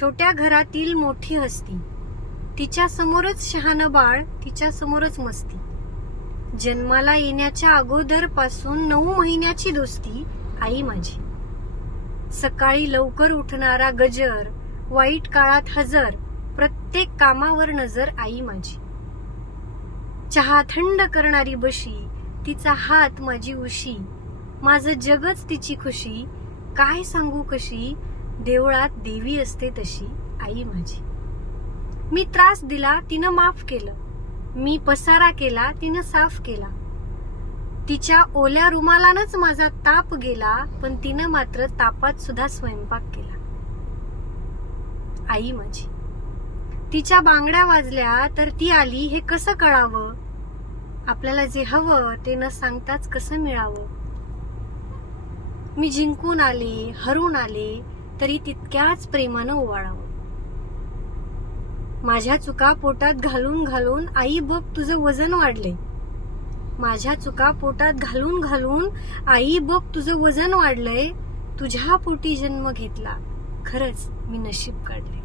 छोट्या घरातील मोठी हस्ती. तिच्या समोरच शहाणं बाळ तिच्या समोरच मस्ती. जन्माला येण्याच्या अगोदरपासून नऊ महिन्याची दोस्ती आई माझी. सकाळी लवकर उठणारा गजर वाईट काळात हजर प्रत्येक कामावर नजर आई माझी. चहा थंड करणारी बशी तिचा हात माझी उशी. माझं जगच तिची खुशी. काय सांगू कशी? देवळात देवी असते तशी आई माझी. मी त्रास दिला तिनं माफ केलं. मी पसारा केला तिनं साफ केला. तिच्या ओल्या रुमालानच माझा ताप गेला पण तिनं मात्र तापात सुद्धा स्वयंपाक केला. आई माझी. तिच्या बांगड्या वाजल्या तर ती आली हे कसं कळावं? आपल्याला जे हवं ते न सांगताच कसं मिळावं? मी जिंकून आले हरून आले तरी तितक्याच प्रेमानं ओवाळावं. माझ्या चुका पोटात घालून घालून आई बघ तुझं वजन वाढले माझ्या चुका पोटात घालून घालून आई बघ तुझं वजन वाढलंय. तुझ्या पोटी जन्म घेतला. खरंच मी नशीब काढले